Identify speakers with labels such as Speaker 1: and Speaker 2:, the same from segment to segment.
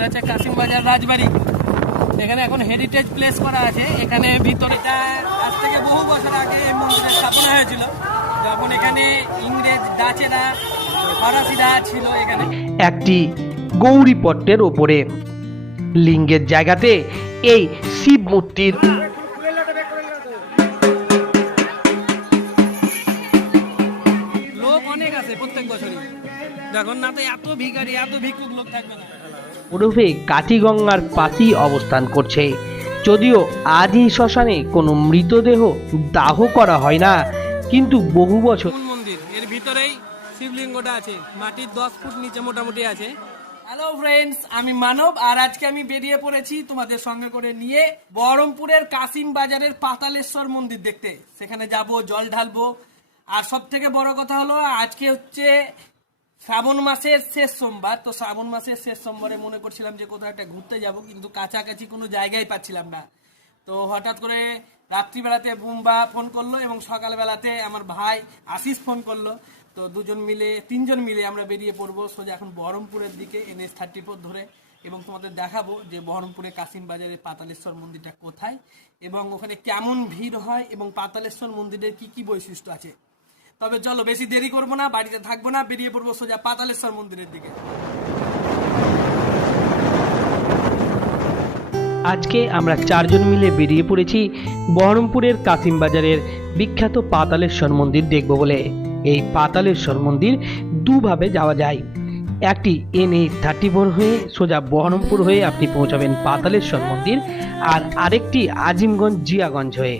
Speaker 1: এটা হচ্ছে কাশিমবাজার রাজবাড়ি। এখানে এখন হেরিটেজ প্লেস করা আছে। এখানে ভিতরেটা আজ থেকে বহু বছর আগে এই মন্দিরের স্থাপনা হয়েছিল। যখন এখানে ইংরেজ ডাচেরা ফরাসিরা ছিল এখানে।
Speaker 2: একটি গৌরীপট্টের ওপরে। লিঙ্গের জায়গাতে এই শিব মূর্তির
Speaker 1: লোক অনেক আছে প্রত্যেক বছরই। দেখুন না তো এত ভিখারি এত ভিক্ষুক লোক থাকবে না।
Speaker 2: ওরফে কাঠিগঙ্গার পাশেই অবস্থান করছে। যদিও আজ এই শ্মশানে কোনো মৃতদেহ দাহ করা হয় না কিন্তু বহু বছর
Speaker 1: মন্দির এর ভিতরেই শিবলিঙ্গটা আছে। মাটির দশ ফুট নিচে মোটামুটি আছে। হ্যালো ফ্রেন্ডস আমি মানব আর আজকে আমি বেরিয়ে পড়েছি তোমাদের সঙ্গে করে নিয়ে বহরমপুরের কাসিম বাজারের পাতালেশ্বর মন্দির দেখতে। সেখানে যাব জল ঢালবো। আর সব থেকে বড় কথা হলো আজকে হচ্ছে শ্রাবণ মাসের শেষ সোমবার, তো শ্রাবণ মাসের শেষ সোমবারে মনে করছিলাম যে কোথাও একটা ঘুরতে যাব, কিন্তু কাছাকাছি কোনো জায়গায় পাচ্ছিলাম না। তো হঠাৎ করে রাত্রিবেলাতে বুম্বা ফোন করল এবং সকালবেলাতে আমার ভাই আশিস ফোন করল। তো দুজন মিলে, তিনজন মিলে আমরা বেরিয়ে পড়ব সোজা এখন বহরমপুরের দিকে, এনএস থার্টি ফোর ধরে। এবং তোমাদের দেখাবো যে বহরমপুরে কাসিম বাজারে পাতালেশ্বর মন্দিরটা কোথায় এবং ওখানে কেমন ভিড় হয় এবং পাতালেশ্বর মন্দিরের কি কি বৈশিষ্ট্য আছে। তবে চলো, বেশি দেরি করব না, বাড়িতে থাকব না, বেরিয়ে পড়ব সোজা পাতালেশ্বর মন্দিরের দিকে।
Speaker 2: আজকে আমরা চারজন মিলে বেরিয়ে পড়েছি বহরমপুরের কাসিমবাজারের বিখ্যাত পাতালেশ্বর মন্দির দেখব বলে। এই পাতালেশ্বর মন্দির দুভাবে যাওয়া যায়। একটি এন এইচ থার্টি ফোর হয়ে সোজা বহরমপুর হয়ে আপনি পৌঁছাবেন পাতালেশ্বর মন্দির আর আরেকটি আজিমগঞ্জ জিয়াগঞ্জ হয়ে।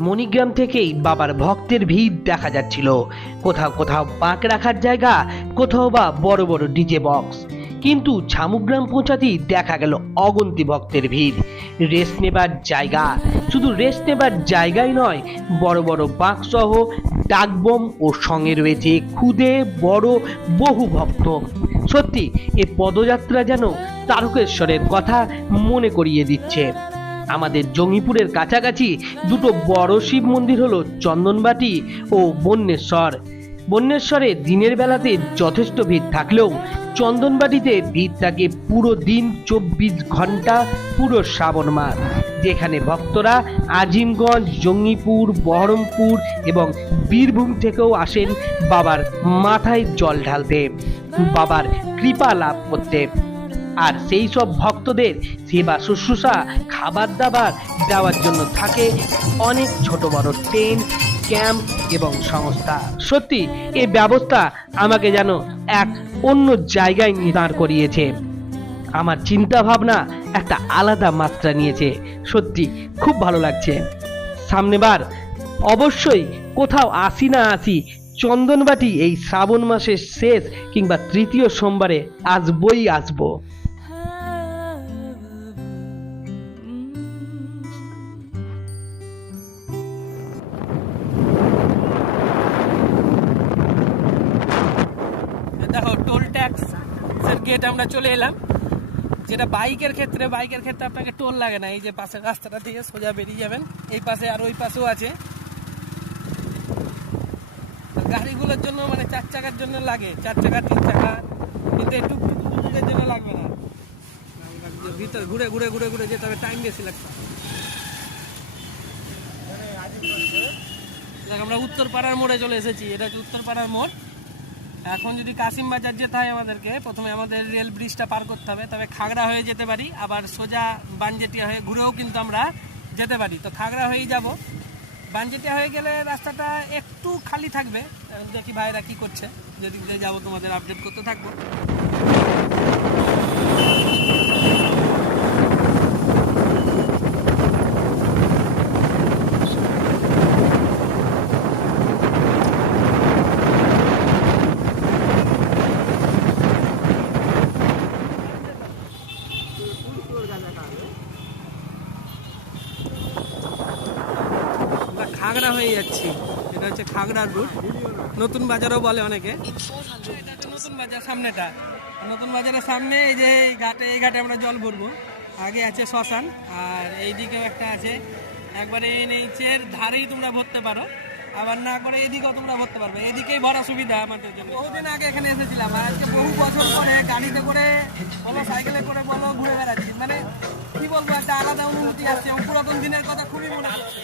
Speaker 2: মণিগ্রাম থেকেই বাবার ভক্তের ভিড় দেখা যাচ্ছিল। কোথাও কোথাও পাক রাখার জায়গা, কোথাও বা বড় বড় ডিজে বক্স। কিন্তু ছামুগ্রাম পৌঁছাতেই দেখা গেল অগন্তি ভক্তের ভিড়। রেস্ট নেবার জায়গা। শুধু রেস্ট নেবার জায়গাই নয়, বড় বড় বাঁকসহ ডাকবম ও সঙ্গে রয়েছে খুদে বড় বহু ভক্ত। সত্যি, এ পদযাত্রা যেন তারকেশ্বরের কথা মনে করিয়ে দিচ্ছে। আমাদের জঙ্গিপুরের কাছাকাছি দুটো বড় শিব মন্দির হলো চন্দনবাটি ও বন্যেশ্বর। বন্যেশ্বরে দিনের বেলাতে যথেষ্ট ভিড় থাকলেও চন্দনবাটিতে ভিড় থাকে পুরো দিন চব্বিশ ঘণ্টা পুরো শ্রাবণ মাস, যেখানে ভক্তরা আজিমগঞ্জ, জঙ্গিপুর, বহরমপুর এবং বীরভূম থেকেও আসেন বাবার মাথায় জল ঢালতে, বাবার কৃপা লাভ করতে। আর সেই সব ভক্তদের সেবা শুশ্রূষা, খাবার দাবার দেওয়ার জন্য থাকে অনেক ছোট বড় টেন্ট, ক্যাম্প এবং সংস্থা। সত্যি এই ব্যবস্থা আমাকে যেন এক অন্য জায়গায় নিয়ে দাঁড় করিয়েছে। আমার চিন্তা ভাবনা একটা আলাদা মাত্রা নিয়েছে। সত্যি খুব ভালো লাগছে। সামনেবার অবশ্যই কোথাও আসি না আসি, চন্দনবাটি এই শ্রাবণ মাসের শেষ কিংবা তৃতীয় সোমবারে আসবই আসব।
Speaker 1: গেট আমরা চলে এলাম। যেটা বাইকের ক্ষেত্রে বাইকের ক্ষেত্রে আপনাকে টোল লাগে না। এই যে পাশের রাস্তাটা দিয়ে সোজা বেরিয়ে যাবেন, এই পাশে আর ওই পাশেও আছে। গাড়িগুলোর জন্য মানে চার চাকার জন্য লাগে। চার চাকা, তিন চাকা, কিন্তু এই টুকটুক টুকটুকের জন্য লাগবে না। ভিতরে ঘুরে ঘুরে ঘুরে ঘুরে যেতে হবে টাইম বেশি লাগবে আমরা উত্তরপাড়ার মোড়ে চলে এসেছি। এটা হচ্ছে উত্তরপাড়ার মোড়। এখন যদি কাসিম বাজার যেতে হয় আমাদেরকে, প্রথমে আমাদের রেল ব্রিজটা পার করতে হবে, তবে খাগড়া হয়ে যেতে পারি, আবার সোজা বানজেটিয়া হয়ে ঘুরেও কিন্তু আমরা যেতে পারি। তো খাগড়া হয়েই যাব। বানজেটিয়া হয়ে গেলে রাস্তাটা একটু খালি থাকবে। দেখি ভাইরা কি করছে। যেদিন যাব তোমাদের আপডেট করতে থাকব। এটা খাগড়ার রুট নতুন বাজারও বলে অনেকে। নতুন বাজার সামনেটা। নতুন বাজারের সামনে এই যে এই ঘাটে এই ঘাটে আমরা জল ভরবো। আগে আছে শ্মশান, আর এইদিকেও একটা আছে। একবারে এই নিচের ধারেই তোমরা ভরতে পারো। আবার না করে এদিকেও তোমরা ভরতে পারবে। এদিকেই ভরা সুবিধা আমাদের জন্য। বহুদিন আগে এখানে এসেছিলাম আজকে বহু বছর পরে গাড়িতে করে বলো, সাইকেলে করে বলো, ঘুরে বেড়াচ্ছি। মানে কি বলব, একটা আলাদা অনুভূতি আসছে পুরাতন দিনের কথা খুবই মনে হচ্ছে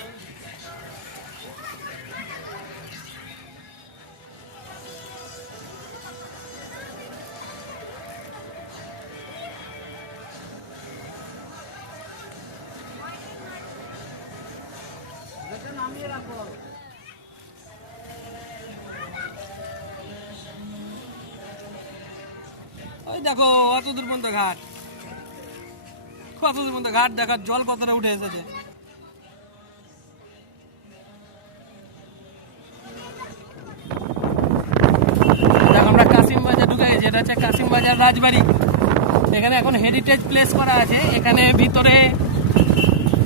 Speaker 1: ওই দেখো, অত দূর পর্যন্ত ঘাট। কত দূর পর্যন্ত ঘাট দেখার জল কতটা উঠে এসেছে। আমরা কাসিম বাজার ঢুকে গেছি, এটা হচ্ছে কাসিম বাজার রাজবাড়ি। এখানে এখন হেরিটেজ প্লেস করা আছে, এখানে ভিতরে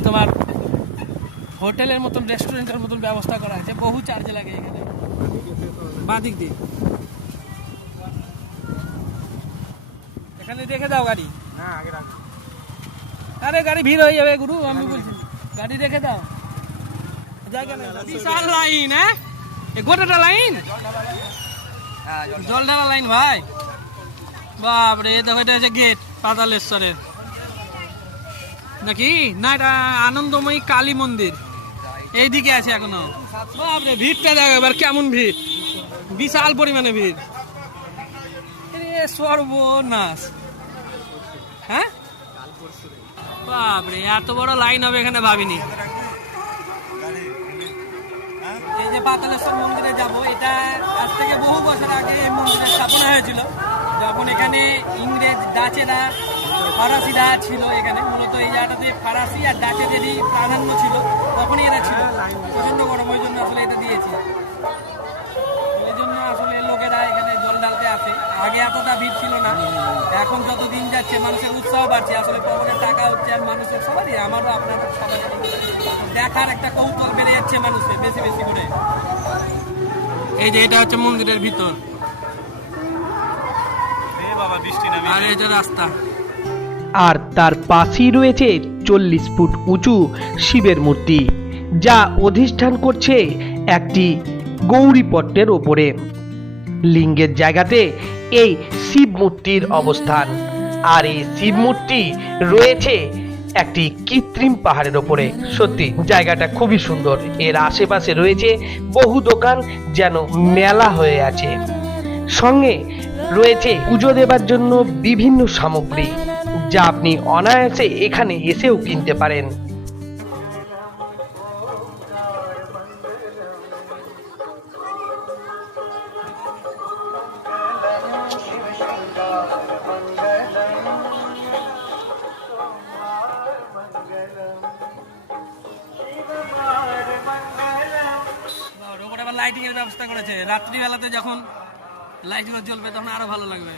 Speaker 1: তোমার হোটেলের মতন রেস্টুরেন্টের মতন ব্যবস্থা করা আছে বহু চার্জ লাগে এখানে। বাদিক দিয়ে। এখানে রেখে দাও গাড়ি। আরে গাড়ি ভিড় হয়ে যাবে গুরু আমি বলছি। গাড়ি রেখে দাও। বিশাল লাইন হ্যাঁ? এ গোটাটা লাইন জল ঢালা লাইন ভাই। বাপরে দেখো এটা হচ্ছে গেট পাতালেশ্বরের। নাকি? না এটা আনন্দময়ী কালী মন্দির। এইদিকে আছে এখনও। বাপরে ভিড়টা দেখো এবার কেমন ভিড়? বিশাল পরিমাণে ভিড়। সর্বনাশ। হ্যাঁ? বাপরে এত বড় লাইন হবে এখানে ভাবিনি। এই যে পাতালেশ্বর মন্দিরে যাব এটা আজ থেকে বহু বছর আগে এই মন্দিরের স্থাপনা হয়েছিল। যখন এখানে ইংরেজ ডাচেরা ফরাসিরা ছিল এখানে মূলত এই জায়গাটাতে ফরাসি আর ডাচেদেরই প্রাধান্য ছিল তখনই এরা ছিল। প্রচণ্ড গরম ওই জন্য আসলে এটা দিয়েছি। এই জন্য আসলে লোকেরা এখানে জল ঢালতে আসে। আগে এতটা ভিড় ছিল না এখন যত দিন যাচ্ছে মানুষের উৎসাহ বাড়ছে। আসলে পকেটে টাকা হচ্ছে আর মানুষের সবারই আমারও আপনাদের সবারই দেখার একটা কৌতূহল বেড়ে যাচ্ছে মানুষের বেশি বেশি করে। এই যে এটা হচ্ছে মন্দিরের ভিতর।
Speaker 3: বাবা বৃষ্টি নামে
Speaker 1: আর এই যে রাস্তা।
Speaker 2: আর তার পাশেই রয়েছে চল্লিশ ফুট উঁচু শিবের মূর্তি, যা অধিষ্ঠান করছে একটি গৌরীপট্টের ওপরে। লিঙ্গের জায়গাতে এই শিব মূর্তির অবস্থান। আর এই শিব মূর্তি রয়েছে একটি কৃত্রিম পাহাড়ের ওপরে। সত্যি, জায়গাটা খুবই সুন্দর। এর আশেপাশে রয়েছে বহু দোকান যেন মেলা হয়ে আছে। সঙ্গে রয়েছে পুজো দেবার জন্য বিভিন্ন সামগ্রী। যা আপনি অনায়াসে এখানে এসেও কিনতে পারেন।
Speaker 1: লাইটিং এর ব্যবস্থা করেছে। রাত্রিবেলাতে যখন লাইটগুলো জ্বলবে, তখন আরও ভালো লাগবে।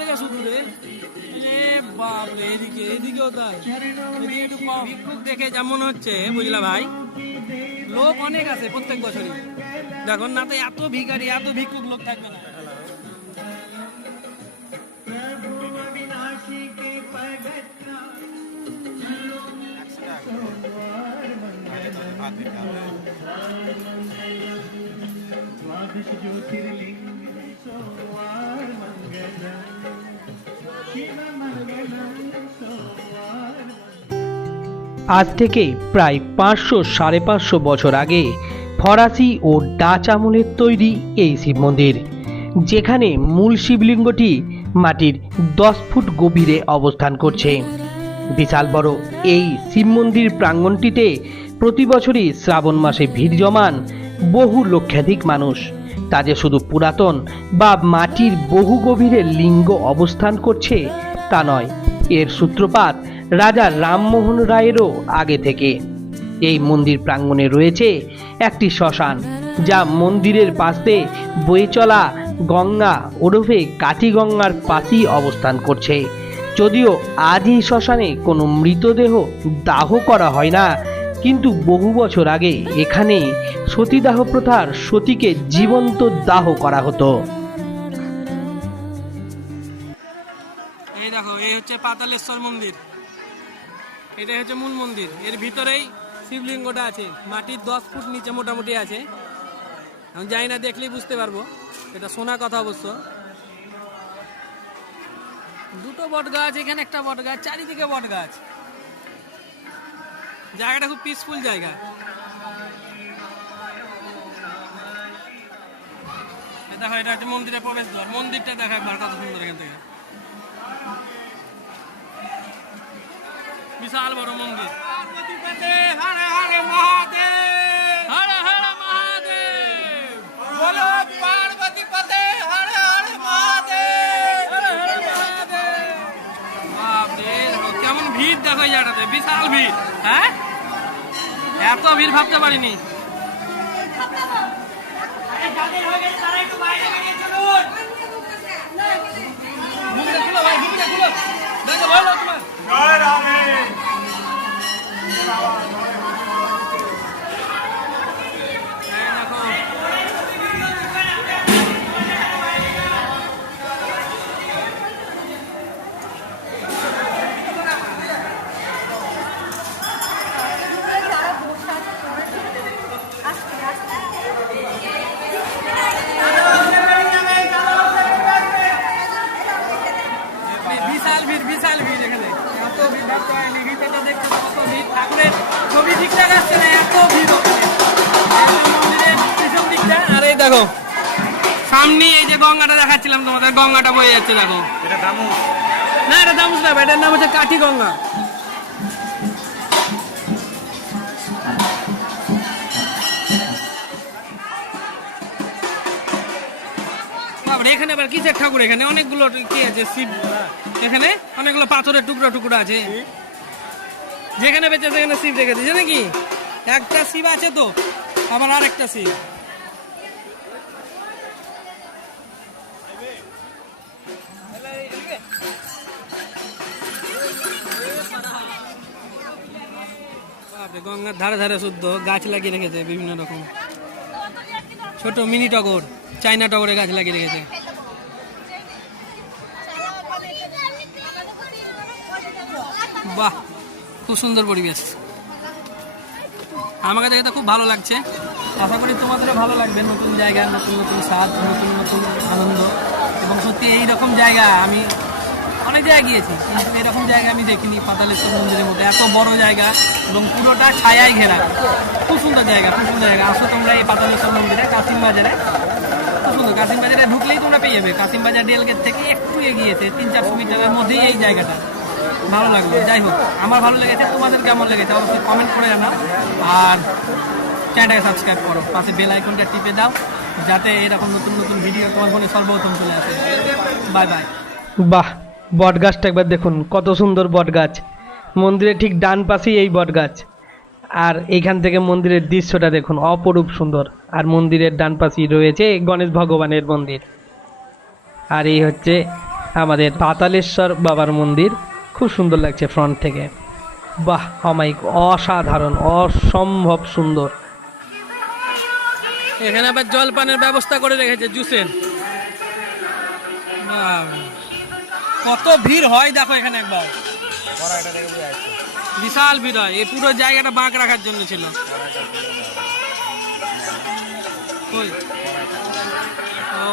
Speaker 1: থেকে শুধু রে বাপরে, এদিকে, এদিকেও তাই। ভিক্ষুক দেখে যা মনে হচ্ছে, বুঝলা ভাই? লোক অনেক আছে প্রত্যেক বছরই। দেখুন না তো, এত ভিখারি, এত ভিক্ষুক লোক থাকবে না।
Speaker 2: আজ থেকে প্রায় পাঁচশো, সাড়ে পাঁচশো বছর আগে ফরাসি ও ডাচ আমলের তৈরি এই শিব মন্দির, যেখানে মূল শিবলিঙ্গটি মাটির দশ ফুট গভীরে অবস্থান করছে। বিশাল বড় এই শিব মন্দির প্রাঙ্গণটিতে প্রতি বছরই শ্রাবণ মাসে ভিড় জমান বহু লক্ষাধিক মানুষ। তা যে শুধু পুরাতন বা মাটির বহু গভীরে লিঙ্গ অবস্থান করছে তা নয়, এর সূত্রপাত রাজা রামমোহন রায়েরও আগে থেকে। এই মন্দির প্রাঙ্গণে রয়েছে একটি শ্মশান, যা মন্দিরের পাশে বয়ে চলা গঙ্গা ওরফে কাঠিগঙ্গার পাশেই অবস্থান করছে। যদিও আজ এই শ্মশানে কোনো মৃতদেহ দাহ করা হয় না, কিন্তু বহু বছর আগে এখানে সতীদাহ প্রথার সতীকে জীবন্ত দাহ করা হতো।
Speaker 1: এই দেখো, এই হচ্ছে পাতালেশ্বর মন্দির। এটাই হচ্ছে মূল মন্দির। এর ভিতরেই শিবলিঙ্গটা আছে। মাটির দশ ফুট নিচে মোটামুটি আছে। আমি জানি না, দেখলেই বুঝতে পারব। এটা শোনা কথা অবশ্য। দুটো বট গাছ এখানে একটা বট গাছ চারিদিকে বট গাছ জায়গাটা খুব পিসফুল জায়গা। দেখো এটা হচ্ছে মন্দিরের প্রবেশ দ্বার মন্দিরটা দেখা একবার কত সুন্দর এখান থেকে। মহাদেব। বাপরে দেখো কেমন ভিড় দেখো জায়গাটাতে বিশাল ভিড় হ্যাঁ? এত ভিড় ভাবতে পারিনি। মুখটা খুলো ভাই মুখটা খুলো দেখো ভালো তোমার যে গঙ্গাটা দেখাচ্ছিলাম তোমাদের গঙ্গাটা বয়ে যাচ্ছে দেখো। না এটা দামুস না এটার নাম হচ্ছে কাঠি গঙ্গা। এখানে আবার কিসের ঠাকুর? এখানে অনেকগুলো কি আছে শিব এখানে অনেকগুলো পাথরের টুকরো টুকরো আছে। যেখানে বেঁচে সেখানে শিব রেখে দিয়েছে নাকি একটা শিব আছে তো আবার আর একটা শিব। গঙ্গার ধারে ধারে শুদ্ধ, গাছ লাগিয়ে রেখেছে বিভিন্ন রকম। ছোট মিনি টগর চাইনা টগরে গাছ লাগিয়ে রেখেছে। বাহ, খুব সুন্দর পরিবেশ। আমাকে দেখে তো খুব ভালো লাগছে। আশা করি তোমাদেরও ভালো লাগবে নতুন জায়গা, নতুন নতুন স্বাদ, নতুন নতুন আনন্দ। এবং সত্যি এই রকম জায়গা আমি অনেক জায়গায় গিয়েছি, কিন্তু এরকম জায়গা আমি দেখিনি পাতালেশ্বর মন্দিরের মধ্যে। এত বড় জায়গা এবং পুরোটা ছায়ায় ঘেরা। খুব সুন্দর জায়গা, খুব সুন্দর জায়গা। আসো তোমরা এই পাতালেশ্বর মন্দিরে কাশিম বাজারে। খুব সুন্দর কাশিম বাজারে ঢুকলেই তোমরা পেয়ে যাবে। কাশিম বাজার রেল গেট থেকে একটু এগিয়েছে তিন চারশো মিটারের মধ্যেই এই জায়গাটা। ভালো লাগল। যাই হোক, আমার ভালো লেগেছে, তোমাদের কেমন লেগেছে অবশ্যই কমেন্ট করে জানাও। আর চ্যানেলটাকে সাবস্ক্রাইব করো। পাশে বেল আইকনটা টিপে দাও, যাতে এরকম নতুন নতুন ভিডিও তোমার ফোনে সর্বপ্রথম চলে আসে। বাই বাই
Speaker 2: বাহ! বটগাছটা একবার দেখুন, কত সুন্দর বটগাছ। মন্দিরের ঠিক ডান পাশেই এই বটগাছ। আর এইখান থেকে মন্দিরের দৃশ্যটা দেখুন, অপরূপ সুন্দর। আর মন্দিরের ডান পাশেই রয়েছে গণেশ ভগবানের মন্দির। আর এই হচ্ছে আমাদের পাতালেশ্বর বাবার মন্দির। খুব সুন্দর লাগছে ফ্রন্ট থেকে। বাহ অমাইক অসাধারণ, অসম্ভব সুন্দর।
Speaker 1: এখানে আবার জলপানের ব্যবস্থা করে রেখেছে, জুসের। বাবা। কত ভিড় হয় দেখো এখানে একবার। বিশাল ভিড় হয়। এই পুরো জায়গাটা বাঁক রাখার জন্য ছিল। ও,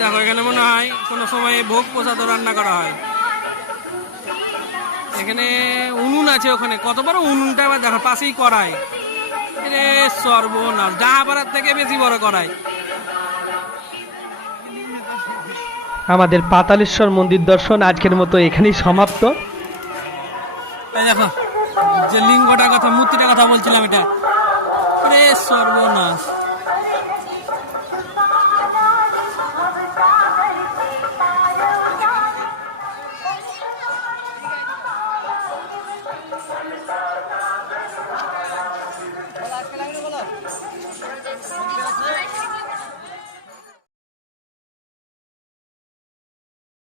Speaker 1: দেখো এখানে মনে হয় কোনো সময় ভোগ প্রসাদও রান্না করা হয়। এখানে উনুন আছে ওখানে। কত বড় উনুনটা আবার দেখো পাশেই করায় রে সর্বনাশ। জাহাপাড়ার থেকে বেশি বড় করায়
Speaker 2: আমাদের পাতালেশ্বর মন্দির দর্শন আজকের মতো এখানেই সমাপ্ত।
Speaker 1: দেখো, যে লিঙ্গটার কথা, মূর্তিটার কথা বলছিলাম এটা। সর্বনাশ।